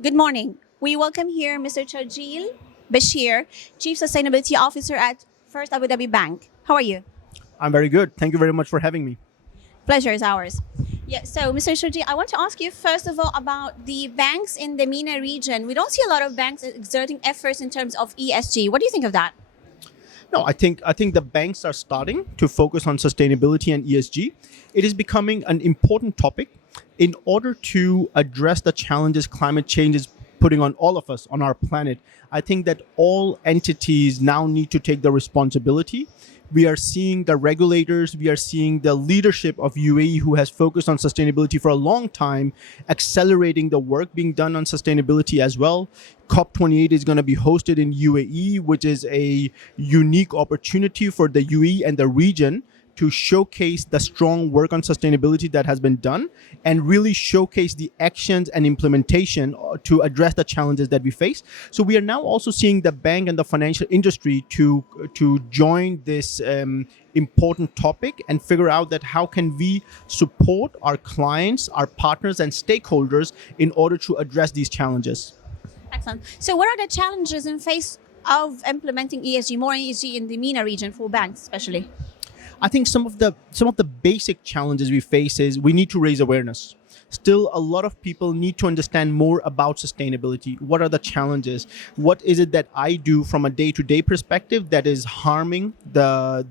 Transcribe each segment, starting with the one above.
Good morning. We welcome here Mr. Shargiil Bashir, Chief Sustainability Officer at First Abu Dhabi Bank. How are you? I'm very good. Thank you very much for having me. Pleasure is ours. Yeah, so Mr. Shargiil, I want to ask you first of all about the banks in the MENA region. We don't see a lot of banks exerting efforts in terms of ESG. What do you think of that? No, I think the banks are starting to focus on sustainability and ESG. It is becoming an important topic in order to address the challenges climate change is putting on all of us on our planet. I think that all entities now need to take the responsibility. We are seeing the regulators, we are seeing the leadership of UAE who has focused on sustainability for a long time, accelerating the work being done on sustainability as well. COP28 is going to be hosted in UAE, which is a unique opportunity for the UAE and the region to showcase the strong work on sustainability that has been done and really showcase the actions and implementation to address the challenges that we face. So we are now also seeing the bank and the financial industry to join this important topic and figure out that how can we support our clients, our partners and stakeholders in order to address these challenges. Excellent. So what are the challenges in face of implementing ESG, more ESG in the MENA region for banks especially? I think some of the basic challenges we face is we need to raise awareness. Still, a lot of people need to understand more about sustainability. What are the challenges? What is it that I do from a day-to-day perspective that is harming the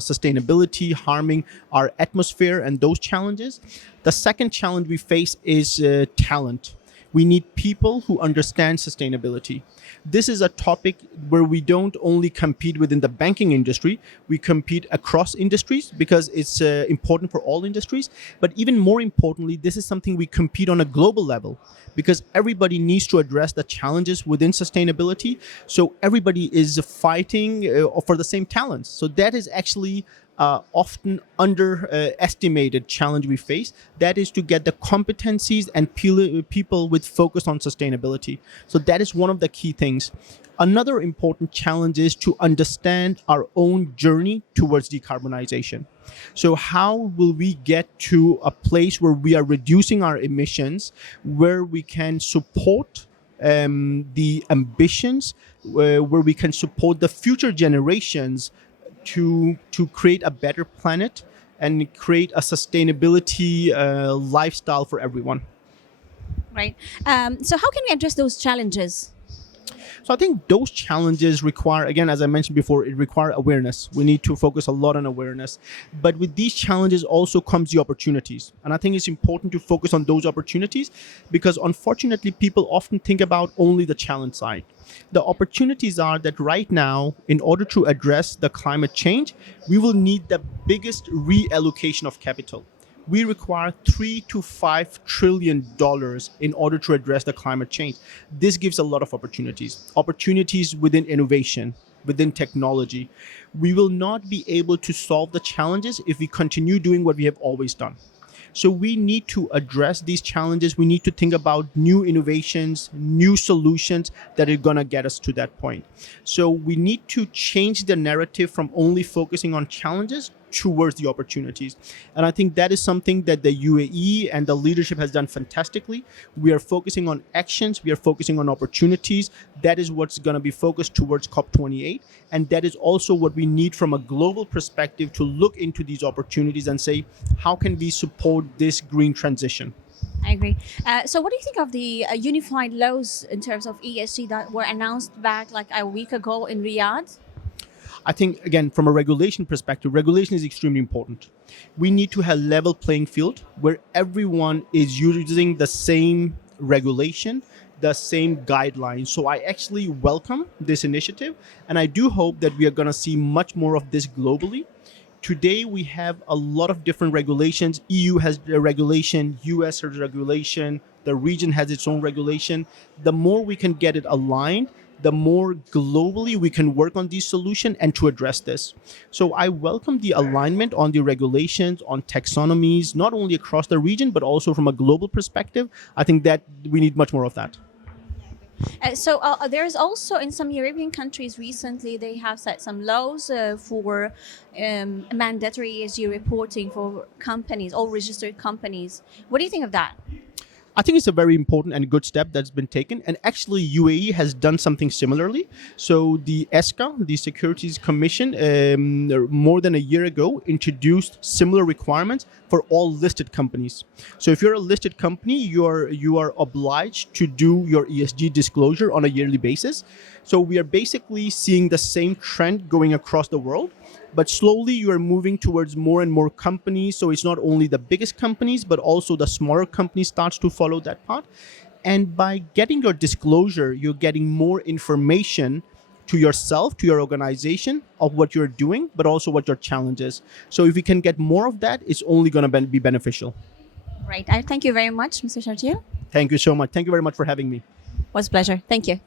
sustainability, harming our atmosphere and those challenges? The second challenge we face is talent. We need people who understand sustainability. This is a topic where we don't only compete within the banking industry, we compete across industries because it's important for all industries. But even more importantly, this is something we compete on a global level because everybody needs to address the challenges within sustainability. So everybody is fighting for the same talents. So that is actually often underestimated challenge we face. That is to get the competencies and people with focus on sustainability. So that is one of the key things. Another important challenge is to understand our own journey towards decarbonization. So how will we get to a place where we are reducing our emissions, where we can support the ambitions, where we can support the future generations to create a better planet and create a sustainability lifestyle for everyone. Right. So how can we address those challenges? So I think those challenges require, again, as I mentioned before, it require awareness. We need to focus a lot on awareness. But with these challenges also comes the opportunities. And I think it's important to focus on those opportunities because unfortunately, people often think about only the challenge side. The opportunities are that right now, in order to address the climate change, we will need the biggest reallocation of capital. We require $3 to $5 trillion in order to address the climate change. This gives a lot of opportunities within innovation, within technology. We will not be able to solve the challenges if we continue doing what we have always done. So we need to address these challenges. We need to think about new innovations, new solutions that are going to get us to that point. So we need to change the narrative from only focusing on challenges towards the opportunities. And I think that is something that the UAE and the leadership has done fantastically. We are focusing on actions. We are focusing on opportunities. That is what's going to be focused towards COP28. And that is also what we need from a global perspective to look into these opportunities and say, how can we support this green transition? I agree. So what do you think of the unified laws in terms of ESG that were announced back like a week ago in Riyadh? I think, again, from a regulation perspective, regulation is extremely important. We need to have level playing field where everyone is using the same regulation, the same guidelines. So I actually welcome this initiative, and I do hope that we are going to see much more of this globally. Today, we have a lot of different regulations. EU has a regulation, US has a regulation, the region has its own regulation. The more we can get it aligned, the more globally we can work on these solutions and to address this. So I welcome the alignment on the regulations, on taxonomies, not only across the region, but also from a global perspective. I think that we need much more of that. So there's also in some European countries recently they have set some laws for mandatory ESG reporting for companies, all registered companies. What do you think of that? I think it's a very important and good step that's been taken. And actually, UAE has done something similarly. So the ESCA, the Securities Commission, more than a year ago, introduced similar requirements for all listed companies. So if you're a listed company, you are obliged to do your ESG disclosure on a yearly basis. So we are basically seeing the same trend going across the world. But slowly you are moving towards more and more companies. So it's not only the biggest companies, but also the smaller companies starts to follow that path. And by getting your disclosure, you're getting more information to yourself, to your organization of what you're doing, but also what your challenge is. So if we can get more of that, it's only going to be beneficial. Right. I thank you very much, Mr. Shargiil. Thank you so much. Thank you very much for having me. It was a pleasure. Thank you.